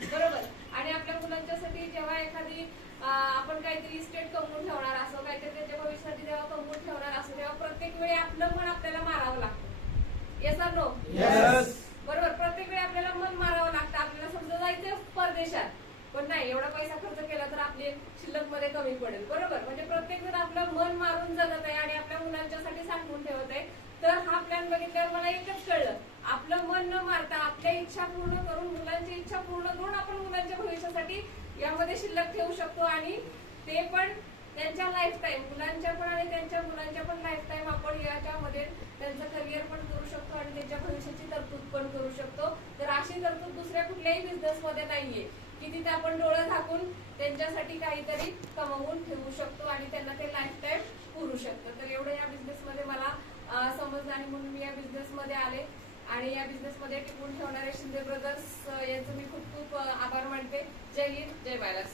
बरोबर. आणि आपल्या मुलांच्यासाठी जेव्हा एखादी आपण काहीतरी इस्टेट कमवून ठेवणार असो, काहीतरी त्यांच्या भविष्यासाठी जेव्हा कमवून ठेवणार असो, तेव्हा प्रत्येक वेळी आपलं मन आपल्याला मारावं लागतं. Yes or no? बरोबर. प्रत्येक वेळी आपल्याला मन मारावं लागतं. आपल्याला समजा जायचं परदेशात, पण नाही एवढा पैसा खर्च केला तर आपली शिल्लक मध्ये कमी पडेल. बरोबर. म्हणजे प्रत्येक जण आपलं मन मारून जगत आहे आणि आपल्या मुलांच्यासाठी साठवून ठेवत आहे. तर हा प्लॅन बघितल्यावर मला एकच कळलं, आपलं मन न मारता आपल्या इच्छा पूर्ण करून, मुलांची इच्छा पूर्ण करून आपण मुलांच्या भविष्यासाठी यामध्ये शिल्लक ठेवू शकतो. आणि ते पण त्यांच्या लाईफ टाईम, मुलांच्या पण आणि त्यांच्या मुलांच्या पण लाईफ टाईम आपण याच्यामध्ये त्यांचं करिअर पण करू शकतो आणि त्यांच्या भविष्याची तरतूद पण करू शकतो. तर अशी तरतूद दुसऱ्या कुठल्याही बिझनेस मध्ये नाहीये की तिथे आपण डोळं झाकून त्यांच्यासाठी काहीतरी कमवून ठेवू शकतो आणि त्यांना ते लाईफ टाईम पुरू शकतं. तर एवढं या बिझनेस मध्ये मला समजलं आणि म्हणून मी या बिझनेस मध्ये आले. आणि या बिझनेस मध्ये टिकून ठेवणारे शिंदे ब्रदर्स यांचं मी खूप खूप आभार मानते. जय हिंद, जय महाराष्ट्र.